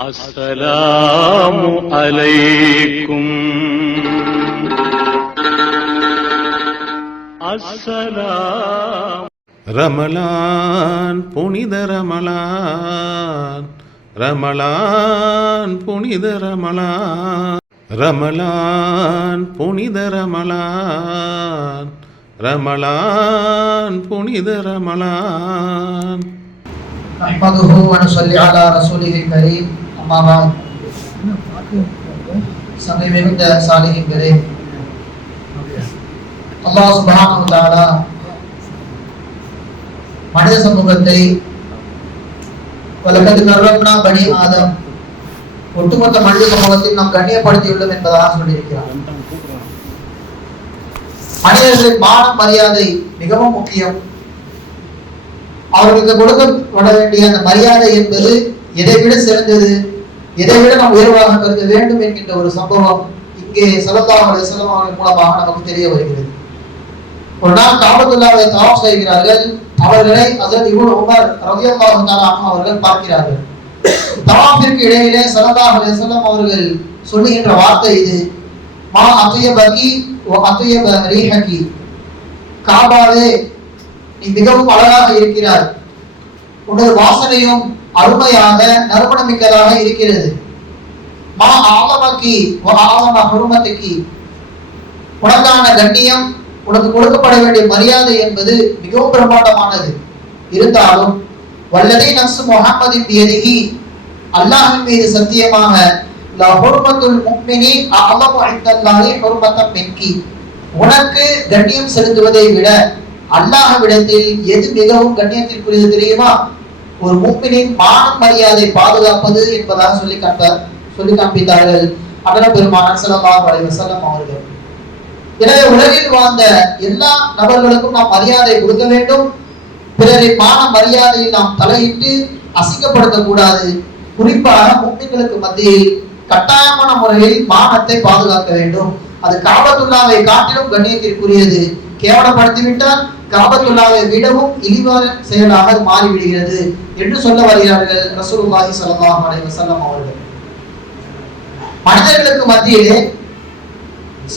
السلام عليكم السلام ரமலான் புனித ரமலான் ரமலான் புனித ரமலான் ரமலான் புனித ரமலான் ரமலான் புனித ரமலான் نحمده ونصلي على رسوله الكريم أما அம்மாவா சங்கை மிகுந்த சாலிகளே அல்லா சுபானா மனித சமூகத்தை வலக்கது கர்வம்னா பனி ஆதம் ஒட்டுமொத்த மனித சமூகத்தையும் நாம் கண்ணியப்படுத்தியுள்ளோம் என்பதாக சொல்லியிருக்கிறார். மனிதர்களின் மானம் மரியாதை மிகவும் முக்கியம். அவர்களுக்கு கொடுக்கப்பட வேண்டிய அந்த மரியாதை என்பது இதை விட சிறந்தது? இதை விட நாம் உயர்வாக கருத வேண்டும் என்கின்ற ஒரு சம்பவம் இங்கே சலல்லாஹ் அலைஹிஸ்ஸலாம் அவர்கள் மூலமாக நமக்கு தெரிய வருகிறது. ஒரு நாள் காபத்துல்லாவை தவாப் செய்கிறார்கள். அவர்களை அதன் இவ்வளவு உமர் ரலியல்லாஹு அவர்கள் பார்க்கிறார்கள். தவாப்பிற்கு இடையிலே ஸல்லல்லாஹு செல்லம் அவர்கள் சொல்லுகின்ற வார்த்தை இது. மா அத்யபகி வ அத்தைய ரீஹகி. காபாவே நீ மிகவும் அழகாக இருக்கிறாய். உனது வாசனையும் அருமையாக நறுமணமிக்கதாக இருக்கிறது. மா ஆலமக்கி வ ஆலம ஹுருமத்துக்கி. உனக்கான கண்ணியம் உனக்கு கொடுக்கப்பட வேண்டிய மரியாதை என்பது மிகவும் பிரம்மாண்டமானது. இருந்தாலும் வல்லதை நப்சு முஹம்மதின் பியதிகி அல்லாஹின் மீது சத்தியமாக உனக்கு கண்ணியம் செலுத்துவதை விட அல்லாஹ்விடத்தில் எது மிகவும் கண்ணியத்திற்குரியது தெரியுமா? ஒரு மூப்பினின் மான மரியாதை பாதுகாப்பது என்பதாக சொல்லி காட்டார் சொல்லி காண்பித்தார்கள். அடன பெருமானார் ஸல்லல்லாஹு வலைவசலம் அவர்கள். எனவே உலகில் வாழ்ந்த எல்லா நபர்களுக்கும் நாம் மரியாதை கொடுக்க வேண்டும். பிறரின் மான மரியாதையை நாம் தலையிட்டு அசிங்கப்படுத்த கூடாது. குறிப்பாக முக்திகளுக்கு மத்தியில் கட்டாயமான முறையில் மானத்தை பாதுகாக்க வேண்டும். அது காபத்துல்லாவை காட்டிலும் கண்ணியத்திற்குரியது. கேவலப்படுத்திவிட்டால் காபத்துல்லாவை விடவும் இழிவான செயலாக மாறிவிடுகிறது என்று சொல்ல வருகிறார்கள் ரசூலுல்லாஹி ஸல்லல்லாஹு அலைஹி வஸல்லம் அவர்கள். மனிதர்களுக்கு மத்தியிலே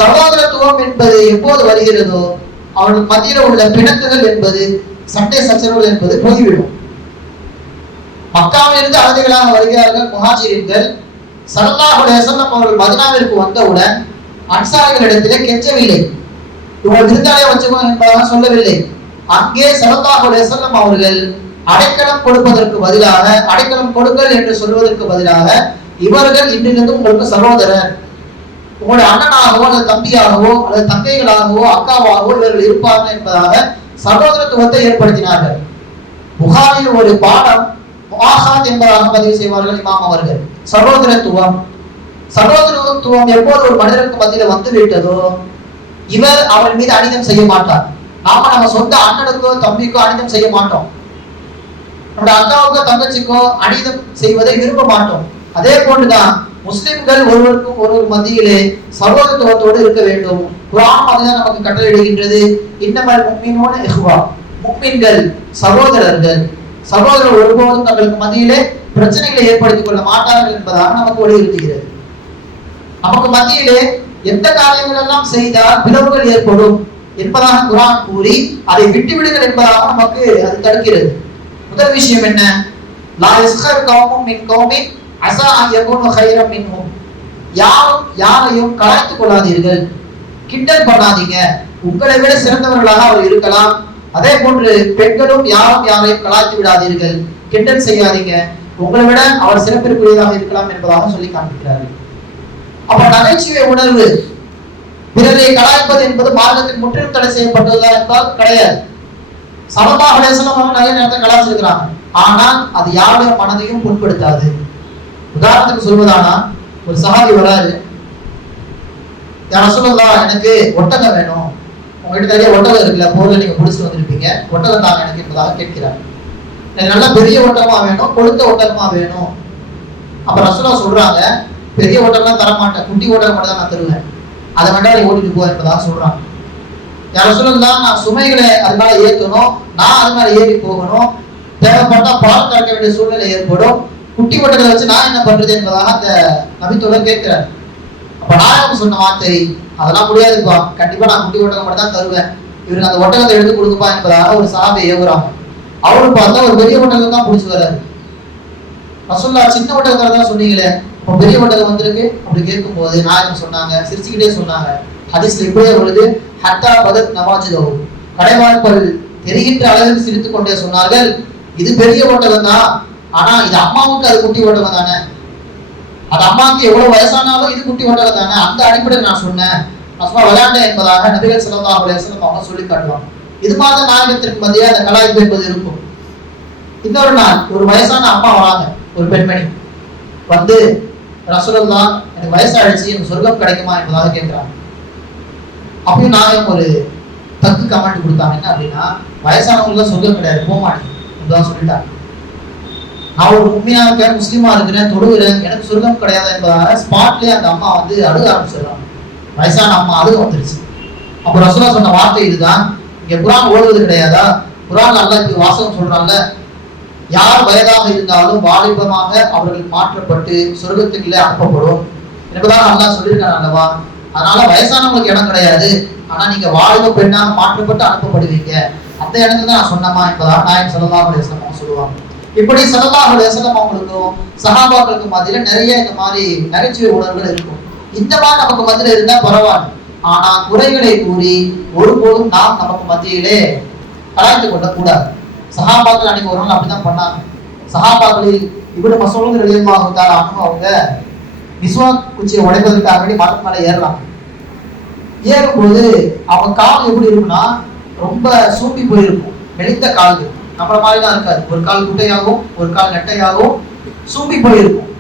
சகோதரத்துவம் என்பது எப்போது வருகிறதோ அவர்கள் மத்தியில் உள்ள பிணக்குகள் என்பது சண்டை சச்சரவுகள் என்பது போய்விடும். மக்காவிலிருந்து அகதிகளாக வருகிறார்கள் முஹாஜிரின்கள். சல்லல்லாஹு அலைஹி அவர்கள் மதினாவிற்கு வந்தவுடன் அன்சாரிகளிடத்திலே கெஞ்சவில்லை. உங்கள் விருந்தாலே வச்சுக்கோங்க என்பதாக சொல்லவில்லை. அங்கே சலத்தாஹுடைய செல்லம் அவர்கள் அடைக்கலம் கொடுப்பதற்கு பதிலாக அடைக்கலம் கொடுங்கள் என்று சொல்வதற்கு பதிலாக இவர்கள் இன்றிலிருந்து உங்களுக்கு சகோதரர். உங்களுடைய அண்ணனாகவோ அல்லது தம்பியாகவோ அல்லது தங்கைகளாகவோ அக்காவாகவோ இவர்கள் இருப்பார்கள் என்பதாக சகோதரத்துவத்தை ஏற்படுத்தினார்கள். புகாரில் ஒரு பாடம் முஆஹாத் என்பதாக பதிவு செய்வார்கள் இமாம் அவர்கள். சகோதரத்துவம். சகோதரத்துவம் எப்போது ஒரு மனிதருக்கு மத்தியில் வந்து விட்டதோ இவர் அவள் மீது அனிதம் செய்ய மாட்டார். நாம நம்ம சொந்த அண்ணனுக்கோ தம்பிக்கோ அனிதம் செய்ய மாட்டோம். நம்முடைய அக்காவுக்கோ தங்கச்சிக்கோ அனிதம் செய்வதை விரும்ப மாட்டோம். அதே போன்றுதான் முஸ்லிம்கள் ஒருவருக்கும் ஒருவர் மத்தியிலே சகோதரத்துவத்தோடு இருக்க வேண்டும். குரான் அதுதான் நமக்கு கட்டளையிடுகின்றது இன்னமல் முக்மீனோட எஹ்வா முக்மீன்கள் சகோதரர்கள். சகோதரர் ஒருபோதும் தங்களுக்கு மத்தியிலே பிரச்சனைகளை ஏற்படுத்திக் கொள்ள மாட்டார்கள் என்பதாக நமக்கு வலியுறுத்துகிறது. நமக்கு மத்தியிலே எந்த காரியங்கள் எல்லாம் செய்தால் பிளவுகள் ஏற்படும் என்பதாக குரான் கூறி அதை விட்டுவிடுங்கள் என்பதாக நமக்கு அது தடுக்கிறது முதல் விஷயம் என்ன? லா யஸ்கர் கௌமும் மின் கௌமின் அசா யகுனு கைரம் மின்ஹும். யாரும் யாரையும் கலாய்த்துக் கொள்ளாதீர்கள். கிண்டல் பண்ணாதீங்க. உங்களை விட சிறந்தவர்களாக அவர் இருக்கலாம். அதே போன்று பெண்களும் யாரும் யாரையும் கலாய்த்து விடாதீர்கள். கிண்டல் செய்யாதீங்க. உங்களை விட அவர் சிறப்பிற்குரியதாக இருக்கலாம் என்பதாக சொல்லி காண்பிக்கிறார்கள். அப்ப நகைச்சுவை உணர்வு. பிறரை கலாய்ப்பது என்பது மார்க்கத்தில் முற்றிலும் தடை செய்யப்பட்டதா என்றால் கிடையாது. சமமா அலேசலம் அவங்க நிறைய நேரத்தை கலாச்சிருக்கிறாங்க ஆனால் அது யாருடைய மனதையும் புண்படுத்தாது. உதாரணத்துக்கு சொல்வதானா ஒரு சகாதி வராது யாரும் சொல்லலாம் எனக்கு ஒட்டகம் வேணும். உங்ககிட்ட நிறைய ஒட்டகம் இருக்குல்ல போர்ல நீங்க முடிச்சு வந்திருப்பீங்க. ஒட்டகம் தாங்க எனக்கு என்பதாக கேட்கிறாங்க எனக்கு நல்ல பெரிய ஒட்டகமா வேணும் கொழுத்த ஒட்டகமா வேணும். அப்ப ரசூலா சொல்றாங்க பெரிய ஓட்டர்லாம் தரமாட்டேன். குட்டி ஓட்டர் மட்டும் தான் நான் தருவேன். அதை வேண்டாம் நீ ஓட்டிட்டு போ என்பதாக சொல்றாங்க. சொல்லுங்க சொல்லலாம் நான் சுமைகளை அது மேல நான் அது மேல ஏறி போகணும். தேவைப்பட்டா பால் கறக்க வேண்டிய சூழ்நிலை ஏற்படும். குட்டி ஒட்டகத்தை வச்சு நான் என்ன பண்றது என்பதாக அந்த நபித்தோழர் கேட்கிறார். அப்ப நான் சொன்ன வார்த்தை அதெல்லாம் முடியாதுப்பா. கண்டிப்பா நான் குட்டி ஓட்டரை மட்டும் தான் தருவேன். இவருக்கு அந்த ஒட்டகத்தை எடுத்து கொடுக்குப்பா என்பதாக ஒரு சாபை ஏவுறாங்க. அவரு பார்த்தா ஒரு பெரிய ஒட்டகம் தான் பிடிச்சி வர்றாரு. ரசுல்லா சின்ன ஓட்டத்தில் தான் சொன்னீங்களே இப்போ பெரிய மண்டலம் வந்திருக்கு. அப்படி கேட்கும்போது நாயகம் சொன்னாங்க சிரிச்சுக்கிட்டே சொன்னாங்க. ஹதீஸ்ல இப்படியே வருது. ஹட்டா பதத் நவாஜிதோ. கடைவாய்ப்பல் தெரிகின்ற அளவுக்கு சிரித்து கொண்டே சொன்னார்கள். இது பெரிய ஒட்டகம் தான். ஆனா இது அம்மாவுக்கு அது குட்டி ஒட்டகம் தானே? அது அம்மாவுக்கு எவ்வளவு வயசானாலும் இது குட்டி ஒட்டகம் தானே? அந்த அடிப்படையில் நான் சொன்னேன். நான் சும்மா என்பதாக நபிகள் ஸல்லல்லாஹு அவருடைய வஸல்லம் அவங்க சொல்லி காட்டுவாங்க. இது மாதிரி நாயகத்திற்கு மத்திய அந்த கலாய்ப்பு என்பது இருக்கும். இன்னொரு நாள் ஒரு வயசான அம்மா வராங்க. ஒரு பெண்மணி வந்து ரசூலல்லா எனக்கு வயசாயிடுச்சு எனக்கு சொர்க்கம் கிடைக்குமா என்பதாக கேட்கிறாங்க. அப்பயும் நாயகம் ஒரு தக்கு கமெண்ட் கொடுத்தாங்க. என்ன அப்படின்னா வயசானவங்களுக்கு சொர்க்கம் கிடையாது போக மாட்டேன் சொல்லிட்டாங்க. நான் ஒரு உண்மையாக இருக்கேன் முஸ்லீமா இருக்கிறேன் தொழுகிறேன் எனக்கு சொர்க்கம் கிடையாது என்பதாக ஸ்பாட்லயே அந்த அம்மா வந்து அழுக ஆரம்பிச்சிடுறாங்க. வயசான அம்மா அழுக வந்துருச்சு. அப்போ ரசூலா சொன்ன வார்த்தை இதுதான். இங்கே குரான் ஓடுவது கிடையாதா? குரான் நல்லா இப்படி வாசகம் சொல்றாங்க யார் வயதாக இருந்தாலும் வாலிபமாக அவர்கள் மாற்றப்பட்டு சொர்க்கத்துக்குள்ளே அனுப்பப்படும். என்பதாக நல்லா சொல்லியிருக்காங்க அல்லவா? அதனால வயசானவங்களுக்கு இடம் கிடையாது. ஆனா நீங்க வாலிப பெண்ணாக மாற்றப்பட்டு அனுப்பப்படுவீங்க. அந்த இடத்துல தான் நான் சொன்னமா என்பதாக நாயன் ஸல்லல்லாஹு அலைஹி அவங்க சொல்லுவாங்க. இப்படி ஸல்லல்லாஹு அலைஹி அவங்களுக்கும் சகாபாக்களுக்கும் மத்தியில நிறைய இந்த மாதிரி நகைச்சுவை உணர்வுகள் இருக்கும். இந்த மாதிரி நமக்கு மத்தியில இருந்தா பரவாயில்ல. ஆனா குறைகளை கூறி ஒருபோதும் நாம் நமக்கு மத்தியிலே கலாய்த்து கொள்ளக்கூடாது. சகாபாக்கள் அன்னைக்கு ஒரு அப்படிதான் பண்ணாங்க. சகாபாக்களில் இப்படி மசோலுங்க நிலையமாக இருந்தாலும் அவங்க விஸ்வா குச்சியை உடைப்பதற்காக வேண்டி மரத்து மேலே ஏறலாம் ஏறும்போது அவங்க கால் எப்படி இருக்குன்னா ரொம்ப சூம்பி போயிருக்கும். மெலிந்த கால்கள் நம்மள மாதிரி தான் இருக்காது. ஒரு கால் குட்டையாகவும் ஒரு கால் நெட்டையாகவும் சூம்பி போயிருக்கும்.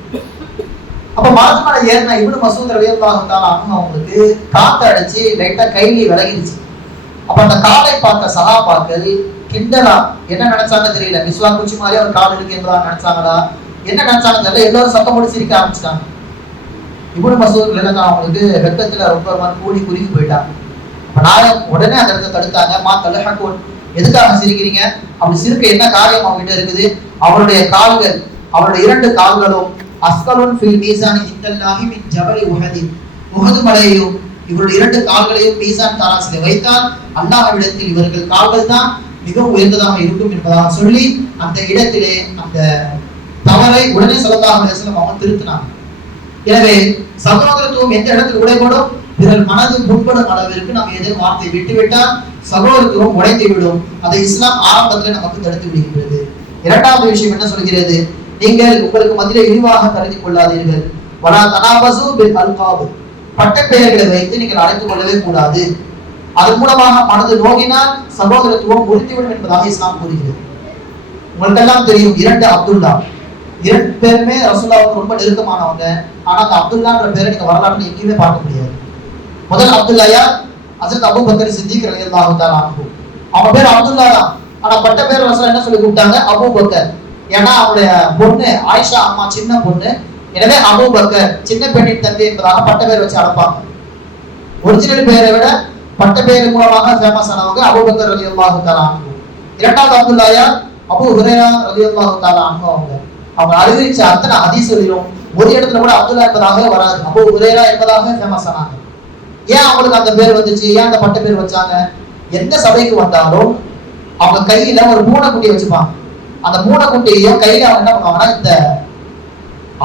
அப்ப மரத்து மேல ஏறினா இப்படி மசூத் ரவியல்லாஹு தாலா அன்ஹு அவங்களுக்கு காத்து அடிச்சு லைட்டா கைலி விலகிருச்சு அப்ப அந்த காலை பார்த்த சகாபாக்கள் கிண்டலா? என்ன நினைச்சாங்க தெரியல. மிஸ்வா குச்சி மாதிரி ஒரு கால் இருக்கு நினைச்சாங்களா? என்ன நினைச்சாங்க தெரியல. எல்லாரும் சத்தம் போட்டு சிரிக்க ஆரம்பிச்சிட்டாங்க. இப்னு மசூத் இல்லைங்க அவங்களுக்கு வெக்கத்துல ரொம்ப மாதிரி கூடி குறுகி போயிட்டாங்க. அப்ப நாயம் உடனே அந்த இடத்த தடுத்தாங்க. மா தலஹக்கூன் எதுக்காக சிரிக்கிறீங்க? அப்படி சிரிக்க என்ன காரியம் அவங்ககிட்ட இருக்குது? அவருடைய கால்கள் அவருடைய இரண்டு கால்களும் அஸ்கலுன் ஃபில் மீசானி இந்தல்லாஹி மின் ஜபலி உஹதி. முகது மலையையும் இவருடைய இரண்டு கால்களையும் மீசான் தாராசிலே வைத்தால் அல்லாஹ்விடத்தில் இவர்கள் கால்கள் தான் மிகவும் உயர்ந்ததாக இருக்கும் என்பதாக சொல்லி அந்த இடத்திலே அந்த தவறை உடனே ஸல்லல்லாஹு அவன் அவங்க திருத்தினாங்க எனவே சகோதரத்துவம் எந்த இடத்தில் உடைபடும்? பிறர் மனது முன்படும் அளவிற்கு நாம் ஏதேனும் வார்த்தை விட்டுவிட்டால் சகோதரத்துவம் உடைந்து விடும். அதை இஸ்லாம் ஆரம்பத்தில் நமக்கு தடுத்து விடுகின்றது. இரண்டாவது விஷயம் என்ன சொல்கிறது? நீங்கள் உங்களுக்கு மத்தியில இழிவாக கருதி கொள்ளாதீர்கள். வலா தனாபசு பில் அல்காபு. பட்ட பெயர்களை வைத்து நீங்கள் அழைத்துக் கொள்ளவே கூடாது. அதன் மூலமாக மனது நோகினால் சகோதரத்துவம் முறித்துவிடும் என்பதாக இஸ்லாம் கூறுகிறது. உங்களுக்கெல்லாம் தெரியும் இரண்டு அப்துல்லா. இரண்டு பேருமே ரசுல்லாவுக்கு ரொம்ப நெருக்கமானவங்க. ஆனா அந்த அப்துல்லான்ற பேரை நீங்க வரலாற்று எங்கேயுமே பார்க்க முடியாது. முதல் அப்துல்லாயா யார்? அபு அபூ பக்கர் சித்திக் ரலியல்லாஹு தஆலா அன்ஹு. பேர் அப்துல்லா தான். ஆனா பட்ட பேர் ரசூல் என்ன சொல்லி கூப்பிட்டாங்க? அபூ பக்கர் ஏன்னா அவருடைய பொண்ணு ஆயிஷா அம்மா சின்ன பொண்ணு. எனவே அபூ பக்கர் சின்ன பெண்ணின் தந்தை என்பதாக பட்ட பேர் வச்சு அழைப்பாங்க. ஒரிஜினல் பேரை விட பட்ட பேர் மூலமாக ஃபேமஸ் ஆனவங்க அபுபக்கர் அலி அல்லாஹு தஆலா இரண்டாவது அப்துல்லாயா அபு ஹுரேரா அலி அல்லாஹு தஆலா அவங்க. அவங்க அறிவிச்ச அத்தனை ஹதீஸ்களிலும் ஒரு இடத்துல கூட அப்துல்லா என்பதாக வராது. அபு ஹுரேரா என்பதாக ஃபேமஸ் ஆனாங்க ஏன் அவங்களுக்கு அந்த பேர் வந்துச்சு? ஏன் அந்த பட்ட பேர் வச்சாங்க? எந்த சபைக்கு வந்தாலும் அவங்க கையில ஒரு பூனைக்குட்டி வச்சுப்பாங்க. அந்த பூனைக்குட்டியையும் கையில அவங்க என்ன பண்ணுவாங்கன்னா இந்த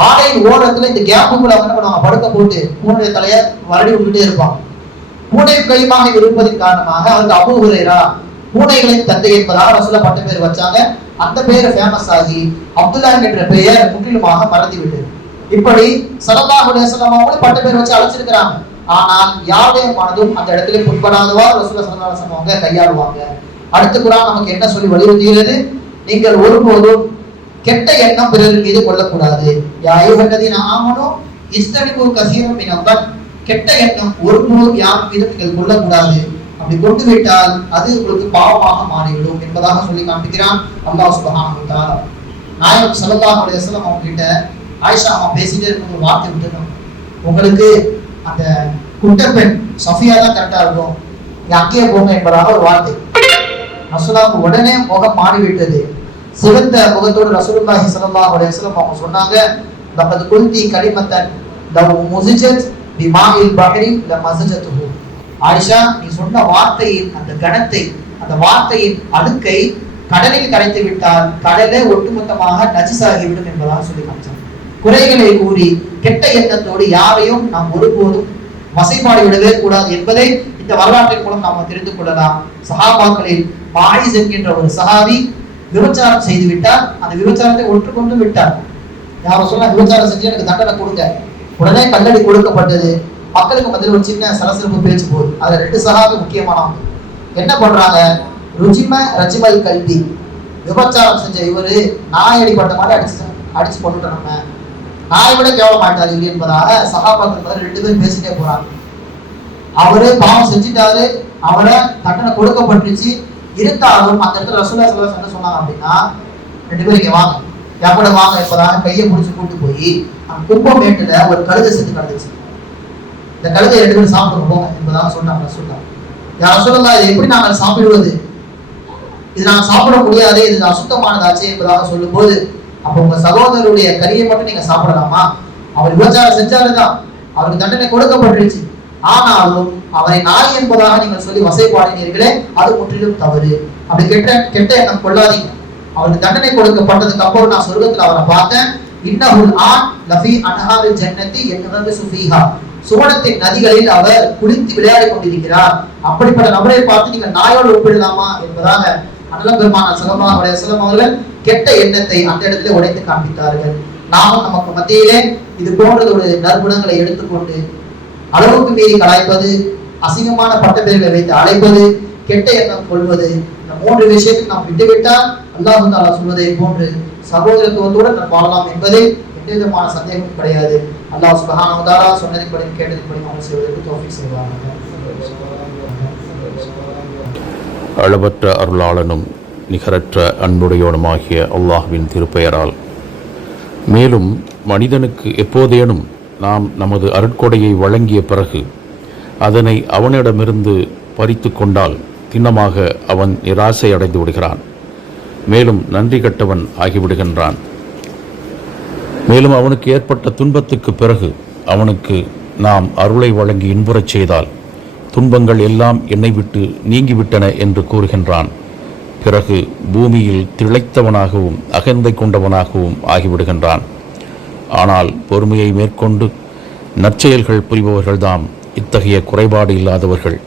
ஆடையின் ஓரத்துல இந்த கேப்புக்குள்ள அவங்க என்ன பண்ணுவாங்க? படுக்க போட்டு பூனைய தலைய வரடி விட்டுட்டே இருப்பாங்க. பூனை கைமாக இருப்பதன் காரணமாக அவருக்கு அபு ஹுரைரா பூனைகளின் தந்தை என்பதாக ரசூல பட்ட பேர் வச்சாங்க. அந்த பெயர் ஃபேமஸ் ஆகி அப்துல்லா என்ற பெயர் முற்றிலுமாக மறந்து விட்டது இப்படி சல்லல்லாஹு அலைஹி அவங்களும் பட்ட பேர் வச்சு அழைச்சிருக்கிறாங்க. ஆனால் யாருடைய மனதும் அந்த இடத்துல புண்படாதவா ரசூல ஸல்லல்லாஹு அவங்க கையாளுவாங்க. அடுத்த குரான் நமக்கு என்ன சொல்லி வலியுறுத்துகிறது? நீங்கள் ஒருபோதும் கெட்ட எண்ணம் பிறர் மீது கொள்ளக்கூடாது. யாயோ கண்டதின் ஆமனும் இஸ்தனிபு கசீரம் மினவன் கெட்ட எண்ணம் ஒருபோதும் யார் மீதும் நீங்கள் கொள்ளக்கூடாது அப்படி கொண்டு விட்டால் அது உங்களுக்கு பாவமாக மாறிவிடும் என்பதாக சொல்லி காண்பிக்கிறான் அல்லாஹ் சுபஹானஹு நாயகம் ஸல்லல்லாஹு அலைஹி அவங்க கிட்ட ஆயிஷா அவன் பேசிட்டே இருக்கும் ஒரு வார்த்தை விட்டுருந்தோம் உங்களுக்கு அந்த குட்டப்பெண் சஃபியா தான் கரெக்டா இருக்கும். நீங்க அங்கேயே போங்க என்பதாக ஒரு வார்த்தை. ரசூலாவுக்கு உடனே முகம் மாறிவிட்டது. சிவந்த முகத்தோடு ரசூலுல்லாஹி ஸல்லல்லாஹு அலைஹி அவங்க சொன்னாங்க லaqad குல்தி கலிமத்தன் லவ் பிமாஇல் பஹரி ஆயிஷா நீ சொன்ன வார்த்தையின் அந்த கணத்தை அந்த வார்த்தையின் அழுக்கை கடலில் கரைத்து விட்டால் கடலே ஒட்டுமொத்தமாக நஜிசாகிவிடும் என்பதாக சொல்லி காமிச்சான் குறைகளை கூறி கெட்ட எண்ணத்தோடு யாரையும் நாம் ஒருபோதும் வசைபாடு விடவே கூடாது என்பதை இந்த வரலாற்றின் மூலம் நாம் தெரிந்து கொள்ளலாம். சஹாபாக்களில் மாயிஸ் என்கின்ற ஒரு சஹாபி விபச்சாரம் செய்து விட்டார் அந்த விபச்சாரத்தை ஒற்றுக்கொண்டு விட்டார். யாரும் சொன்னா விபச்சாரம் செஞ்சு எனக்கு தண்டனை கொடுங்க. உடனே கல்லடி கொடுக்கப்பட்டது. மக்களுக்கு மத்தியில் ஒரு சின்ன சலசலப்பு பேச்சு போகுது அதில் ரெண்டு சகாபி முக்கியமானவங்க. என்ன பண்றாங்க? ருஜிம ரஜிமல் கல்வி. விபச்சாரம் செஞ்ச இவரு நாய் அடிப்பட்ட மாதிரி அடிச்சு அடிச்சு கொண்டுட்டோம் நம்ம. நாயை விட கேவலமாட்டாரு இல்லை என்பதாக சகாபாக்கள் பதில் ரெண்டு பேரும் பேசிட்டே போறாங்க. அவரு பாவம் செஞ்சுட்டாரு. அவரை தண்டனை கொடுக்கப்பட்டுச்சு இருந்தாலும் அந்த இடத்துல ரசூலா சொல்ல சொன்னாங்க அப்படின்னா ரெண்டு பேரும் இங்க வாங்க. என் வாங்க என்பதாக கையை பிடிச்சு கூட்டு போய் அந்த கும்பமேட்டுல ஒரு கழுதை செஞ்சு கிடந்துச்சு இந்த கழுதை ரெண்டு பேரும் சாப்பிட போங்க என்பதாக சொன்னாங்க சொன்னாங்க. யார் சொல்லலாம் எப்படி நாங்கள் சாப்பிடுவது? இது நான் சாப்பிட முடியாது இது அசுத்தமானதாச்சு என்பதாக சொல்லும்போது அப்போ உங்க சகோதரருடைய கரியை மட்டும் நீங்க சாப்பிடலாமா? அவர் விபச்சாரம் செஞ்சாருதான் அவருக்கு தண்டனை கொடுக்கப்பட்டுருச்சு. ஆனாலும் அவரை நாய் என்பதாக நீங்கள் சொல்லி வசைப்பாடினீர்களே அது முற்றிலும் தவறு. அப்படி கெட்ட கெட்ட எண்ணம் கொள்ளாதீங்க. அவருக்கு தண்டனை கொடுக்கப்பட்டதுக்கு அப்புறம் நான் சொர்க்கத்துல அவரை பார்த்தேன். இன்னஹுல் ஆன் லஃபி அன்ஹாரில் ஜன்னத்தி என்னது சுஃபீஹா சுவனத்தின் நதிகளில் அவர் குளித்து விளையாடி கொண்டிருக்கிறார். அப்படிப்பட்ட நபரை பார்த்து நீங்கள் நாயோடு ஒப்பிடலாமா என்பதாக அண்ணல பெருமான சலமா செல்லம் அவர்கள் கெட்ட எண்ணத்தை அந்த இடத்துல உடைத்து காண்பித்தார்கள். நாமும் நமக்கு மத்தியிலே இது போன்ற ஒரு நற்குணங்களை எடுத்துக்கொண்டு அளவுக்கு மீறி கலாய்ப்பது அசிங்கமான பட்டப்பெயர்களை வைத்து அழைப்பது கெட்ட எண்ணம் கொள்வது இந்த மூன்று விஷயத்தை நாம் விட்டுவிட்டால் அல்லாஹு தாலா சொல்வதை போன்று சகோதரத்துவத்தோடு நாம் வாழலாம் என்பதில் எந்த விதமான சந்தேகமும் கிடையாது. அல்லாஹ் சுபஹானஹு தாலா சொன்னதின்படி கேட்டதின்படி நாம் செய்வதற்கு தோஃபிக் செய்வார்கள் அளவற்ற அருளாளனும் நிகரற்ற அன்புடையவனுமாகிய அல்லாஹுவின் திருப்பெயரால். மேலும் மனிதனுக்கு எப்போதேனும் நாம் நமது அருட்கொடையை வழங்கிய பிறகு அதனை அவனிடமிருந்து பறித்து கொண்டால் திண்ணமாக அவன் நிராசை அடைந்து விடுகிறான். மேலும் நன்றி கட்டவன் ஆகிவிடுகின்றான். மேலும் அவனுக்கு ஏற்பட்ட துன்பத்துக்கு பிறகு அவனுக்கு நாம் அருளை வழங்கி இன்புறச் செய்தால் துன்பங்கள் எல்லாம் என்னை விட்டு நீங்கிவிட்டன என்று கூறுகின்றான். பிறகு பூமியில் திளைத்தவனாகவும் அகந்தை கொண்டவனாகவும் ஆகிவிடுகின்றான். ஆனால் பொறுமையை மேற்கொண்டு நற்செயல்கள் புரிபவர்கள்தாம் இத்தகைய குறைபாடு இல்லாதவர்கள்.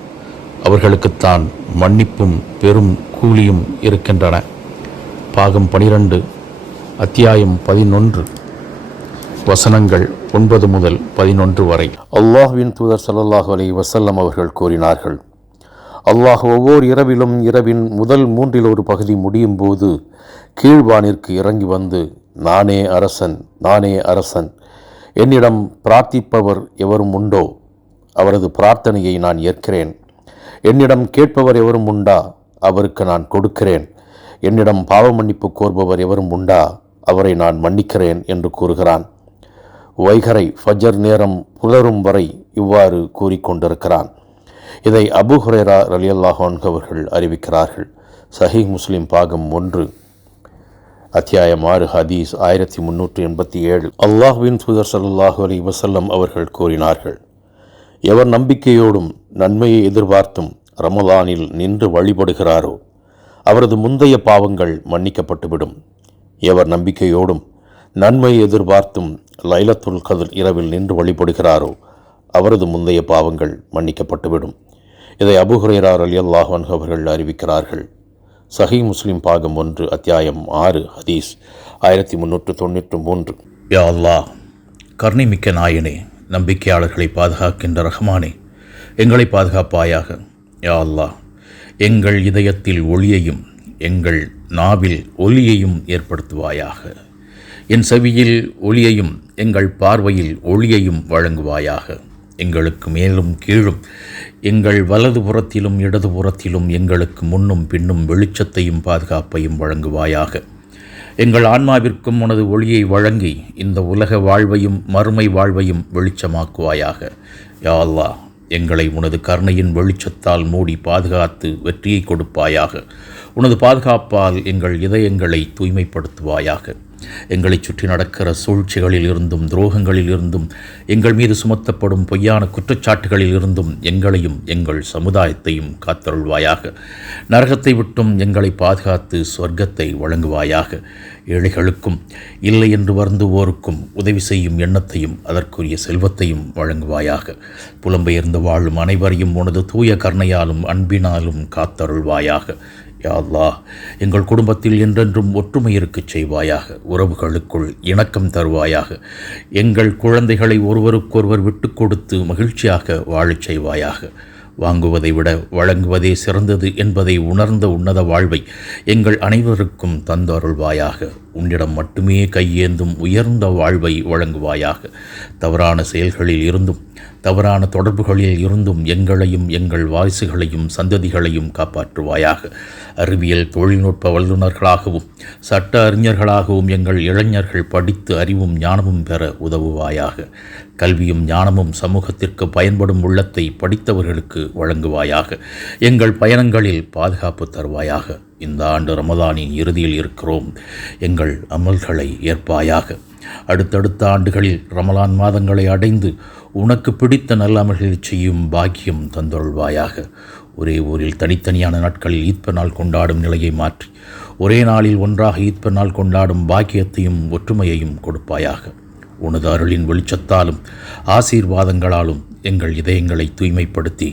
அவர்களுக்குத்தான் மன்னிப்பும் பெரும் கூலியும் இருக்கின்றன. பாகம் பனிரெண்டு அத்தியாயம் பதினொன்று. வசனங்கள் ஒன்பது முதல் பதினொன்று வரை. அல்லாஹுவின் தூதர் சல்லாஹ் அலி வசல்லம் அவர்கள் கூறினார்கள் அல்லாஹ் ஒவ்வொரு இரவிலும் இரவின் முதல் மூன்றில் ஒரு பகுதி முடியும் போது கீழ்வானிற்கு இறங்கி வந்து நானே அரசன் நானே அரசன் என்னிடம் பிரார்த்திப்பவர் எவரும் உண்டோ? அவரது பிரார்த்தனையை நான் ஏற்கிறேன். என்னிடம் கேட்பவர் எவரும் உண்டா? அவருக்கு நான் கொடுக்கிறேன். என்னிடம் பாவ மன்னிப்பு கோருபவர் எவரும் உண்டா? அவரை நான் மன்னிக்கிறேன் என்று கூறுகிறான். வைகரை ஃபஜர் நேரம் புலரும் வரை இவ்வாறு கூறிக்கொண்டிருக்கிறான் இதை அபு ஹுரேரா ரலியல்லாஹான் அவர்கள் அறிவிக்கிறார்கள். சஹீஹ் முஸ்லிம் பாகம் ஒன்று அத்தியாயம் ஆறு ஹதீஸ் ஆயிரத்தி முன்னூற்றி எண்பத்தி ஏழு. அல்லாஹ்வின் சுதர் சல்லாஹு அலி வசல்லம் அவர்கள் கூறினார்கள் எவர் நம்பிக்கையோடும் நன்மையை எதிர்பார்த்தும் ரமலானில் நின்று வழிபடுகிறாரோ அவரது முந்தைய பாவங்கள் மன்னிக்கப்பட்டுவிடும். எவர் நம்பிக்கையோடும் நன்மை எதிர்பார்த்தும் லைலத்துல் கதிர் இரவில் நின்று வழிபடுகிறாரோ அவரது முந்தைய பாவங்கள் மன்னிக்கப்பட்டுவிடும். இதை அபுஹுரேரார் அலி அல்லாஹன் அவர்கள் அறிவிக்கிறார்கள். சஹி முஸ்லிம் பாகம் ஒன்று அத்தியாயம் ஆறு ஹதீஸ் ஆயிரத்தி முன்னூற்று தொண்ணூற்று மூன்று. யா அல்லாஹ் கருணைமிக்க நாயனே நம்பிக்கையாளர்களை பாதுகாக்கின்ற ரஹ்மானே எங்களை பாதுகாப்பாயாக. யா அல்லாஹ் எங்கள் இதயத்தில் ஒளியையும் எங்கள் நாவில் ஒலியையும் ஏற்படுத்துவாயாக. என் செவியில் ஒளியையும் எங்கள் பார்வையில் ஒளியையும் வழங்குவாயாக. எங்களுக்கு மேலும் கீழும் எங்கள் வலது புறத்திலும் இடது புறத்திலும் எங்களுக்கு முன்னும் பின்னும் வெளிச்சத்தையும் பாதுகாப்பையும் வழங்குவாயாக. எங்கள் ஆன்மாவிற்கும் உனது ஒளியை வழங்கி இந்த உலக வாழ்வையும் மறுமை வாழ்வையும் வெளிச்சமாக்குவாயாக. யா அல்லா எங்களை உனது கருணையின் வெளிச்சத்தால் மூடி பாதுகாத்து வெற்றியை கொடுப்பாயாக. உனது பாதுகாப்பால் எங்கள் இதயங்களை தூய்மைப்படுத்துவாயாக. எங்களை சுற்றி நடக்கிற சூழ்ச்சிகளில் இருந்தும் துரோகங்களில் இருந்தும் எங்கள் மீது சுமத்தப்படும் பொய்யான குற்றச்சாட்டுகளில் இருந்தும் எங்களையும் எங்கள் சமுதாயத்தையும் காத்தருள்வாயாக. நரகத்தை விட்டும் எங்களை பாதுகாத்து சொர்க்கத்தை வழங்குவாயாக. ஏழைகளுக்கும் இல்லை என்று வருந்துவோருக்கும் உதவி செய்யும் எண்ணத்தையும் அதற்குரிய செல்வத்தையும் வழங்குவாயாக. புலம்பெயர்ந்து வாழும் அனைவரையும் உனது தூய கருணையாலும் அன்பினாலும் காத்தருள்வாயாக. யா அல்லாஹ் எங்கள் குடும்பத்தில் என்றென்றும் ஒற்றுமை இருக்கச் செய்வாயாக உறவுகளுக்குள் இணக்கம் தருவாயாக எங்கள் குழந்தைகளை ஒருவருக்கொருவர் விட்டு கொடுத்து மகிழ்ச்சியாக வாழச் செய்வாயாக. வாங்குவதை விட வழங்குவதே சிறந்தது என்பதை உணர்ந்த உன்னத வாழ்வை எங்கள் அனைவருக்கும் தந்தருள்வாயாக. உன்னிடம் மட்டுமே கையேந்தும் உயர்ந்த வாழ்வை வழங்குவாயாக. தவறான செயல்களில் இருந்தும் தவறான தொடர்புகளில் இருந்தும் எங்களையும் எங்கள் வாரிசுகளையும் சந்ததிகளையும் காப்பாற்றுவாயாக. அறிவியல் தொழில்நுட்ப வல்லுநர்களாகவும் சட்ட அறிஞர்களாகவும் எங்கள் இளைஞர்கள் படித்து அறிவும் ஞானமும் பெற உதவுவாயாக. கல்வியும் ஞானமும் சமூகத்திற்கு பயன்படும் உள்ளத்தை படித்தவர்களுக்கு வழங்குவாயாக. எங்கள் பயணங்களில் பாதுகாப்பு தருவாயாக. இந்த ஆண்டு ரமதானின் இறுதியில் இருக்கிறோம். எங்கள் அமல்களை ஏற்பாயாக. அடுத்தடுத்த ஆண்டுகளில் ரமலான் மாதங்களை அடைந்து உனக்கு பிடித்த நல்ல அமல்களை செய்யும் பாக்கியம் தந்தொள்வாயாக ஒரே ஊரில் தனித்தனியான நாட்களில் ஈத்ப நாள் கொண்டாடும் நிலையை மாற்றி ஒரே நாளில் ஒன்றாக ஈத்ப நாள் கொண்டாடும் பாக்கியத்தையும் ஒற்றுமையையும் கொடுப்பாயாக. உனது அருளின் வெளிச்சத்தாலும் ஆசீர்வாதங்களாலும் எங்கள் இதயங்களை தூய்மைப்படுத்தி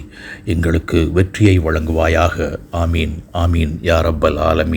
எங்களுக்கு வெற்றியை வழங்குவாயாக. ஆமீன் ஆமீன் யாரப்பல் ஆலமி